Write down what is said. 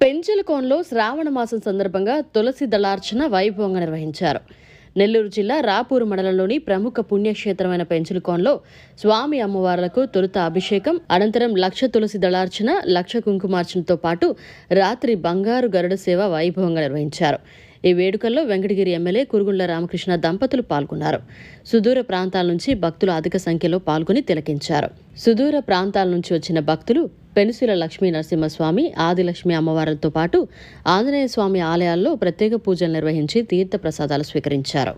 పెంచలకోనలో శ్రావణ మాసం సందర్భంగా తులసి దళార్చన వైభవంగా నిర్వహించారు. నెల్లూరు జిల్లా రాపూరు మండలంలోని ప్రముఖ పుణ్యక్షేత్రమైన పెంచలకోనలో స్వామి అమ్మవార్లకు తొలుత అభిషేకం, అనంతరం లక్ష తులసి దళార్చన, లక్ష కుంకుమార్చనతో పాటు రాత్రి బంగారు గరుడ సేవ వైభవంగా నిర్వహించారు. ఈ వేడుకల్లో వెంకటగిరి ఎమ్మెల్యే కురుగుళ్ల రామకృష్ణ దంపతులు పాల్గొన్నారు. సుదూర ప్రాంతాల నుంచి భక్తులు అధిక సంఖ్యలో పాల్గొని తిలకించారు. సుదూర ప్రాంతాల నుంచి వచ్చిన భక్తులు పెనుసిల లక్ష్మీ నరసింహస్వామి, ఆదిలక్ష్మి అమ్మవార్లతో పాటు ఆంజనేయ స్వామి ఆలయాల్లో ప్రత్యేక పూజలు నిర్వహించి తీర్థ ప్రసాదాలు స్వీకరించారు.